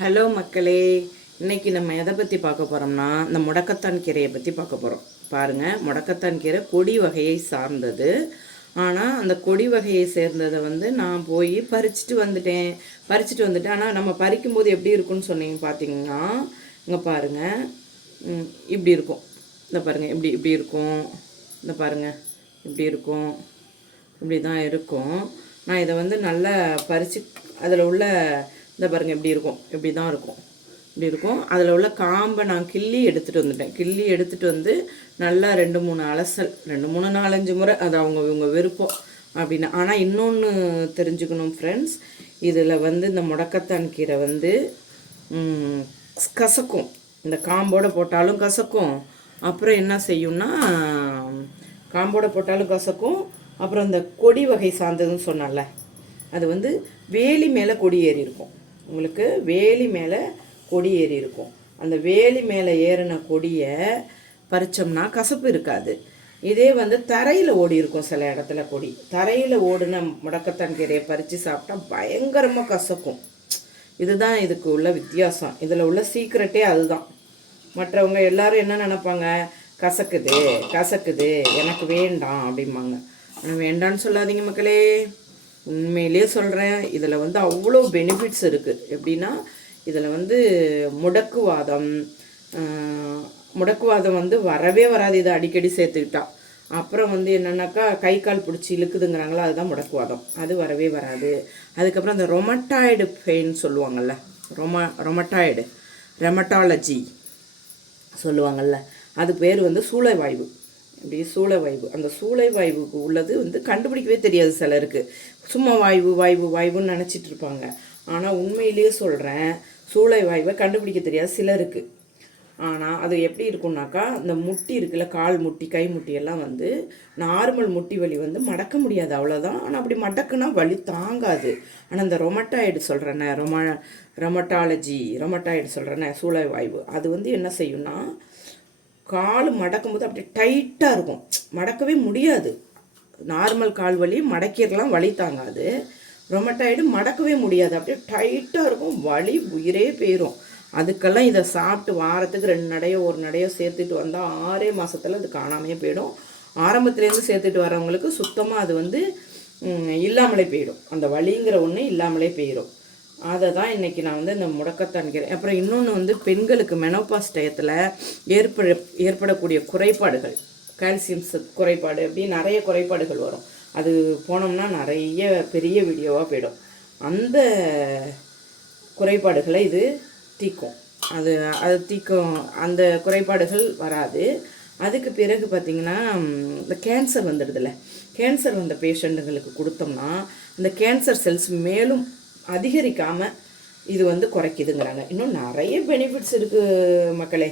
Hello மக்களே இன்றைக்கி நம்ம எதை பற்றி பார்க்க போகிறோம்னா இந்த முடக்கத்தான் கீரையை பற்றி பார்க்க போகிறோம் பாருங்கள் முடக்கத்தான் கீரை கொடி வகையை சார்ந்தது. ஆனால் அந்த கொடி வகையை சேர்ந்ததை வந்து நான் போய் பறிச்சுட்டு வந்துட்டேன். பறிச்சுட்டு வந்துட்டேன். ஆனால் நம்ம பறிக்கும்போது எப்படி இருக்கும்னு சொன்னீங்க பார்த்தீங்கன்னா இங்கே பாருங்கள் இப்படி இருக்கும். இந்த பாருங்கள் இப்படி இப்படி இருக்கும். இந்த பாருங்கள் இப்படி இருக்கும். இப்படி தான் இருக்கும். நான் இதை வந்து நல்லா பறித்து அதில் உள்ள இந்த பாருங்கள் இப்படி இருக்கும் இப்படி தான் இருக்கும். இப்படி இருக்கும். அதில் உள்ள காம்பை நான் கிள்ளி எடுத்துகிட்டு வந்துட்டேன். கிள்ளி எடுத்துகிட்டு வந்து நல்லா ரெண்டு மூணு அலசல் ரெண்டு மூணு நாலஞ்சு முறை அது அவங்க இவங்க விருப்பம் அப்படின்னு. ஆனால் இன்னொன்று தெரிஞ்சுக்கணும் ஃப்ரெண்ட்ஸ் இதில் வந்து இந்த முடக்கத்தான் கீரை வந்து கசக்கும். இந்த காம்போட போட்டாலும் கசக்கும். அப்புறம் என்ன செய்யும்னா காம்போட போட்டாலும் கசக்கும். அப்புறம் இந்த கொடி வகை சார்ந்ததுன்னு சொன்னால அது வந்து வேலி மேலே கொடி ஏறி இருக்கும் உங்களுக்கு வேலி மேலே கொடி ஏறி இருக்கும். அந்த வேலி மேலே ஏறின கொடியை பறிச்சோம்னா கசப்பு இருக்காது. இதே வந்து தரையில் ஓடி இருக்கும் சில இடத்துல கொடி. தரையில் ஓடின முடக்கத்தான் கீரையை பறித்து சாப்பிட்டா பயங்கரமாக கசக்கும். இதுதான் இதுக்கு உள்ள வித்தியாசம். இதில் உள்ள சீக்ரெட்டே அதுதான். மற்றவங்க எல்லாரும் என்ன நினப்பாங்க? கசக்குது கசக்குது எனக்கு வேண்டாம் அப்படிம்பாங்க. ஆனால் வேண்டான்னு சொல்லாதீங்க மக்களே. உண்மையிலேயே சொல்கிறேன் இதில் வந்து அவ்வளோ பெனிஃபிட்ஸ் இருக்குது எப்படின்னா இதில் வந்து முடக்குவாதம் முடக்குவாதம் வந்து வரவே வராது. இதை அடிக்கடி சேர்த்துக்கிட்டா. அப்புறம் வந்து என்னென்னாக்கா கை கால் பிடிச்சி இழுக்குதுங்கிறாங்களோ அதுதான் முடக்குவாதம். அது வரவே வராது. அதுக்கப்புறம் அந்த ரொமட்டாய்டு பெயின் சொல்லுவாங்கள்ல ரொம ரொமட்டாய்டு ரெமட்டாலஜி சொல்லுவாங்கள்ல அது பேர் வந்து சூளைவாய்வு. இப்படி சூளைவாய்வு அந்த சூளைவாய்வுக்கு உள்ளது வந்து கண்டுபிடிக்கவே தெரியாது சிலருக்கு. சும்மா வாய்வு வாய்வு வாய்வுன்னு நினச்சிட்டு இருப்பாங்க. ஆனால் உண்மையிலேயே சொல்கிறேன் சூளைவாய்வை கண்டுபிடிக்க தெரியாது சிலருக்கு. ஆனால் அது எப்படி இருக்கும்னாக்கா இந்த முட்டி இருக்குல்ல கால் முட்டி கை முட்டியெல்லாம் வந்து நார்மல் முட்டி வலி வந்து மடக்க முடியாது அவ்வளோதான் ஆனால் அப்படி மடக்குனா வலி தாங்காது. ஆனால் இந்த ரொமட்டாய்டு சொல்கிறேன்னே ரொம ரொமட்டாலஜி ரொமட்டாய்டு சொல்கிறேன்னே சூளை வாய்வு. அது வந்து என்ன செய்யும்னா கால் மடக்கும்போது அப்படியே டைட்டாக இருக்கும். மடக்கவே முடியாது. நார்மல் கால் வலி மடக்கிடலாம் வலி தாங்காது. ரொமட்டாய்டு மடக்கவே முடியாது. அப்படியே டைட்டாக இருக்கும். வலி உயிரே போயிடும் அதுக்கெல்லாம் இதை சாப்பிட்டு வாரத்துக்கு ரெண்டு நடையோ ஒரு நடையோ சேர்த்துட்டு வந்தால் ஆறே மாதத்தில் அது காணாமையே போயிடும். ஆரம்பத்துலேருந்து சேர்த்துட்டு வரவங்களுக்கு சுத்தமாக அது வந்து இல்லாமலே போயிடும். அந்த வலிங்கிற ஒன்று இல்லாமலே போயிடும் அதை தான் இன்றைக்கி நான் வந்து இந்த முடக்கத்தான் கீரை அப்புறம் இன்னொன்று வந்து பெண்களுக்கு மெனோபாஸ் டயத்தில் ஏற்பட ஏற்படக்கூடிய குறைபாடுகள் கால்சியம் சத் குறைபாடு அப்படி நிறைய குறைபாடுகள் வரும். அது போனோம்னா நிறைய பெரிய வீடியோவாக போயிடும். அந்த குறைபாடுகளை இது தீக்கும். அது அது தீக்கும். அந்த குறைபாடுகள் வராது. அதுக்கு பிறகு பார்த்திங்கன்னா இந்த கேன்சர் வந்துடுதுல கேன்சர் வந்த பேஷண்ட்டுங்களுக்கு கொடுத்தோம்னா இந்த கேன்சர் செல்ஸ் மேலும் அதிகரிக்காமல் இது வந்து குறைக்குதுங்கிறாங்க. இன்னும் நிறைய பெனிஃபிட்ஸ் இருக்குது மக்களே.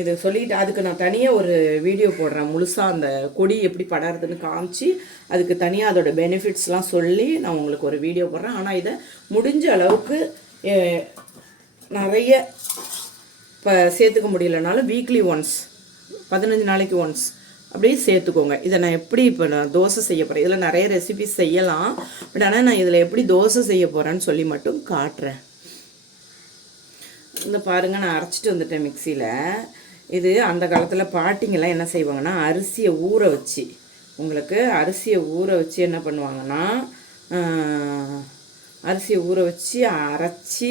இது சொல்லிட்டு அதுக்கு நான் தனியாக ஒரு வீடியோ போடுறேன். முழுசாக அந்த கொடி எப்படி படறதுன்னு காமிச்சு அதுக்கு தனியாக அதோட பெனிஃபிட்ஸ்லாம் சொல்லி நான் உங்களுக்கு ஒரு வீடியோ போடுறேன். ஆனால் இதை முடிஞ்ச அளவுக்கு நிறைய இப்போ சேர்த்துக்க முடியலனாலும் வீக்லி ஒன்ஸ் பதினஞ்சு நாளைக்கு ஒன்ஸ் அப்படியே சேர்த்துக்கோங்க. இதை நான் எப்படி இப்போ நான் தோசை செய்ய போகிறேன் இதில் நிறைய ரெசிபிஸ் செய்யலாம். பட் ஆனால் நான் இதில் எப்படி தோசை செய்ய போகிறேன்னு சொல்லி மட்டும் காட்டுறேன். இந்த பாருங்கள் நான் அரைச்சிட்டு வந்துட்டேன் மிக்சியில். இது அந்த காலத்தில் பாட்டிங்கெல்லாம் என்ன செய்வாங்கன்னா அரிசியை ஊற வச்சு உங்களுக்கு அரிசியை ஊற வச்சு என்ன பண்ணுவாங்கன்னா அரிசியை ஊற வச்சு அரைச்சி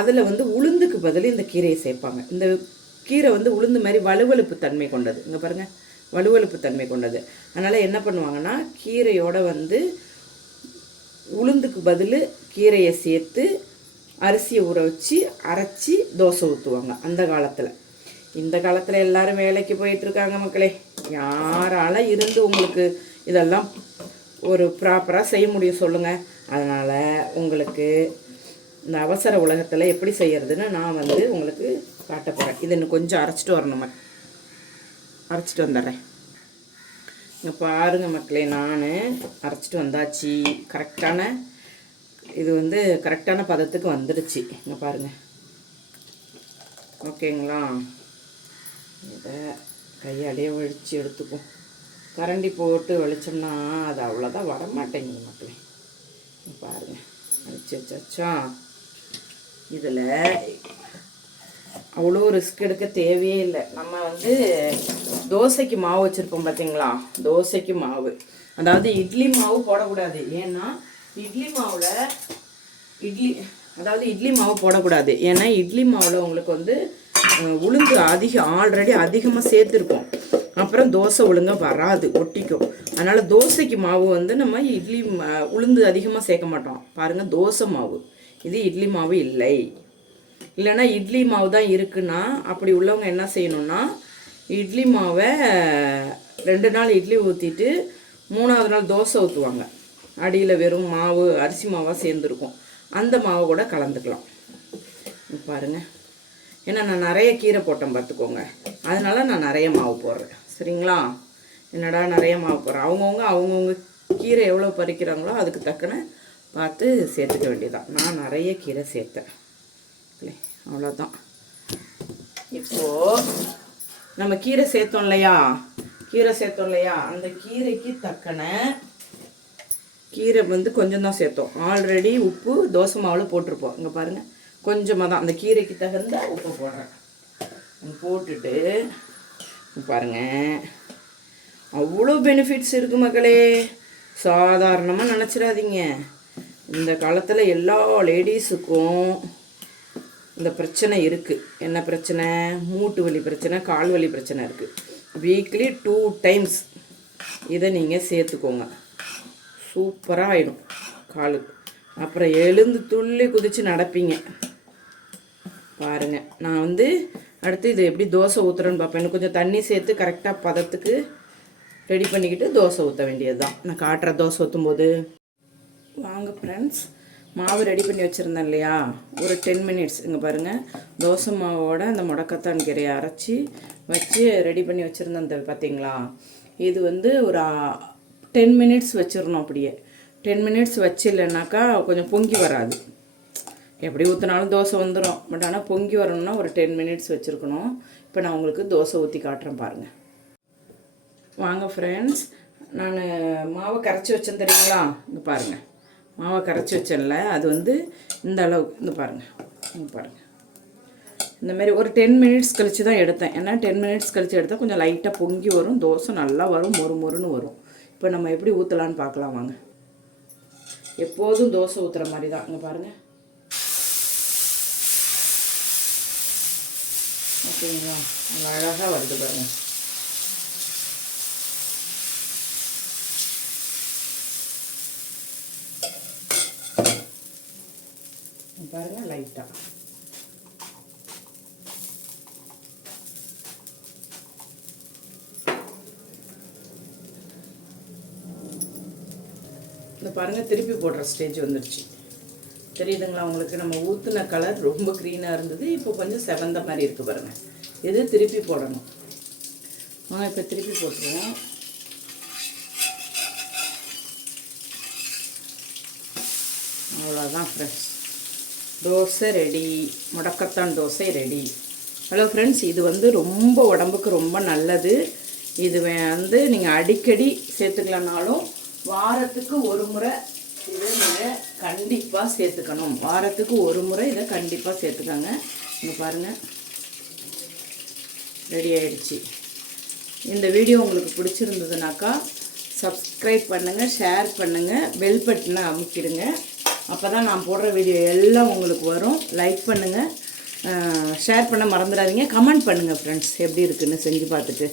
அதில் வந்து உளுந்துக்கு பதில் இந்த கீரையை சேர்ப்பாங்க. இந்த கீரை வந்து உளுந்து மாதிரி வலுவலுப்பு தன்மை கொண்டது. இங்கே பாருங்கள் வலுவலுப்பு தன்மை கொண்டது. அதனால் என்ன பண்ணுவாங்கன்னா கீரையோட வந்து உளுந்துக்கு பதில் கீரையை சேர்த்து அரிசியை ஊற வச்சு அரைச்சி தோசை ஊற்றுவாங்க அந்த காலத்தில். இந்த காலத்தில் எல்லாரும் வேலைக்கு போயிட்டு இருக்காங்க மக்களே. யாரால இருந்து உங்களுக்கு இதெல்லாம் ஒரு ப்ராப்பராக செய்ய முடியும் சொல்லுங்கள் அதனால் உங்களுக்கு இந்த அவசர உலகத்தில் எப்படி செய்யறதுன்னு நான் வந்து உங்களுக்கு காட்ட போகிறேன் இது இன்னும் கொஞ்சம் அரைச்சிட்டு வரணுமே அரைச்சிட்டு வந்துடுறேன். இங்கே பாருங்கள் மக்களே நான் அரைச்சிட்டு வந்தாச்சு. கரெக்டான இது வந்து கரெக்டான பதத்துக்கு வந்துடுச்சு. இங்கே பாருங்கள் ஓகேங்களா? இதை கையாலேயே வலிச்சு எடுத்துக்கும் கரண்டி போட்டு வலிச்சோம்னா அது அவ்வளோதான் வரமாட்டேங்குது மக்களே. பாருங்கள் பாருங்க. வலிச்சு வச்சாச்சா? இதில் அவ்வளோ ரிஸ்க் எடுக்க தேவையே இல்லை. நம்ம வந்து தோசைக்கு மாவு வச்சுருப்போம் பார்த்தீங்களா? தோசைக்கு மாவு. அதாவது இட்லி மாவு போடக்கூடாது. ஏன்னா இட்லி மாவில் இட்லி அதாவது இட்லி மாவு போடக்கூடாது. ஏன்னா இட்லி மாவில் உங்களுக்கு வந்து உளுந்து அதிகம் ஆல்ரெடி அதிகமாக சேர்த்துருப்போம். அப்புறம் தோசை ஒழுங்காக வராது ஒட்டிக்கும். அதனால் தோசைக்கு மாவு வந்து நம்ம இட்லி உளுந்து அதிகமாக சேர்க்க மாட்டோம். பாருங்கள் தோசை மாவு. இது இட்லி மாவு இல்லை. இல்லைன்னா இட்லி மாவு தான் இருக்குன்னா அப்படி உள்ளவங்க என்ன செய்யணும்னா இட்லி மாவை ரெண்டு நாள் இட்லி ஊற்றிட்டு மூணாவது நாள் தோசை ஊற்றுவாங்க அடியில் வெறும் மாவு அரிசி மாவாக சேர்ந்துருக்கும். அந்த மாவை கூட கலந்துக்கலாம். பாருங்கள் பாருங்க. ஏன்னா நான் நிறைய கீரை போட்டேன் பார்த்துக்கோங்க. அதனால நான் நிறைய மாவு போடுறேன். சரிங்களா? என்னடா நிறைய மாவு போடுறேன் அவங்கவுங்க அவங்கவுங்க கீரை எவ்வளோ பறிக்கிறாங்களோ அதுக்கு தக்கன பார்த்து சேர்த்துக்க வேண்டியதான் நான் நிறைய கீரை சேர்த்தேன். அவ்வளோதான் இப்போது நம்ம கீரை சேர்த்தோம் இல்லையா? கீரை சேர்த்தோம் இல்லையா? அந்த கீரைக்கு தக்கன கீரை வந்து கொஞ்சம் தான் சேர்த்தோம். ஆல்ரெடி உப்பு தோசை மாவில் போட்டிருப்போம். இங்கே பாருங்கள் கொஞ்சமாக தான். அந்த கீரைக்கு தகுந்த உப்பு போடுறேன். போட்டுட்டு பாருங்கள் பாருங்க. அவ்வளோ பெனிஃபிட்ஸ் இருக்குது மக்களே. சாதாரணமாக நினச்சிடாதீங்க. இந்த காலத்தில் எல்லா லேடிஸுக்கும் இந்த பிரச்சனை இருக்குது என்ன பிரச்சனை? மூட்டு வலி பிரச்சனை கால் வலி பிரச்சனை இருக்குது வீக்லி டூ டைம்ஸ் இதை நீங்கள் சேர்த்துக்கோங்க. சூப்பராக ஆயிடும் காலுக்கு அப்புறம் எழுந்து துள்ளி குதித்து நடப்பீங்க. பாருங்கள் நான் வந்து அடுத்து இது எப்படி தோசை ஊற்றுறேன்னு பார்ப்பேன். கொஞ்சம் தண்ணி சேர்த்து கரெக்டாக பதத்துக்கு ரெடி பண்ணிக்கிட்டு தோசை ஊற்ற வேண்டியது தான் நான் காட்டுற தோசை ஊற்றும் போது வாங்க ஃப்ரெண்ட்ஸ் மாவு ரெடி பண்ணி வச்சுருந்தேன் இல்லையா? ஒரு டென் மினிட்ஸ் இங்கே பாருங்கள் தோசை மாவோட அந்த முடக்கத்தான் கீரையை அரைச்சி வச்சு ரெடி பண்ணி வச்சுருந்தேன் இந்த பார்த்தீங்களா இது வந்து ஒரு டென் மினிட்ஸ் வச்சிடணும் அப்படியே. டென் மினிட்ஸ் வச்சில்லைனாக்கா கொஞ்சம் பொங்கி வராது. எப்படி ஊற்றினாலும் தோசை வந்துடும் பட் ஆனால் பொங்கி வரணும்னா ஒரு டென் மினிட்ஸ் வச்சுருக்கணும். இப்போ நான் உங்களுக்கு தோசை ஊற்றி காட்டுறேன் பாருங்கள் வாங்க ஃப்ரெண்ட்ஸ் நான் மாவை கரைச்சி வச்சேன் தெரியுங்களா? இங்கே பாருங்கள் மாவை கரைச்சி வச்சேன்ல அது வந்து இந்த அளவுக்கு. இந்த பாருங்கள் இங்கே பாருங்கள் இந்த மாதிரி ஒரு டென் மினிட்ஸ் கழித்து தான் எடுத்தேன். ஏன்னா டென் மினிட்ஸ் கழித்து எடுத்தால் கொஞ்சம் லைட்டாக பொங்கி வரும். தோசை நல்லா வரும் மொறு மொறுன்னு வரும். இப்போ நம்ம எப்படி ஊற்றலான்னு பார்க்கலாம் வாங்க. எப்போதும் தோசை ஊற்றுற மாதிரி தான். இங்கே பாருங்கள் ஓகேங்களா? அழகாக வருது பாருங்கள் பாருங்க லைட்டாக இந்த பாருங்க திருப்பி போடுற ஸ்டேஜ் வந்துடுச்சு தெரியுதுங்களா உங்களுக்கு? நம்ம ஊற்றுன கலர் ரொம்ப க்ரீனாக இருந்தது இப்போ கொஞ்சம் செவந்த மாதிரி இருக்குது பாருங்க. இது திருப்பி போடணும்? நான் இப்போ திருப்பி போட்டுருவோம். அவ்வளோதான் ஃப்ரெண்ட்ஸ் தோசை ரெடி முடக்கத்தான் தோசை ரெடி. ஹலோ ஃப்ரெண்ட்ஸ் இது வந்து ரொம்ப உடம்புக்கு ரொம்ப நல்லது. இது வந்து நீங்கள் அடிக்கடி சேர்த்துக்கலனாலும் வாரத்துக்கு ஒரு முறை இதை நீங்கள் கண்டிப்பாக சேர்த்துக்கணும். வாரத்துக்கு ஒரு முறை இதை கண்டிப்பாக சேர்த்துக்கோங்க. இங்கே பாருங்கள் ரெடி ஆயிடுச்சு. இந்த வீடியோ உங்களுக்கு பிடிச்சிருந்ததுனாக்கா சப்ஸ்கிரைப் பண்ணுங்கள் ஷேர் பண்ணுங்கள் பெல் பட்டனை அமுக்கிடுங்க. அப்போ தான் நான் போடுற வீடியோ எல்லாம் உங்களுக்கு வரும். லைக் பண்ணுங்கள் ஷேர் பண்ண மறந்துடாதீங்க. கமெண்ட் பண்ணுங்கள் ஃப்ரெண்ட்ஸ் எப்படி இருக்குன்னு செஞ்சு பார்த்துட்டு.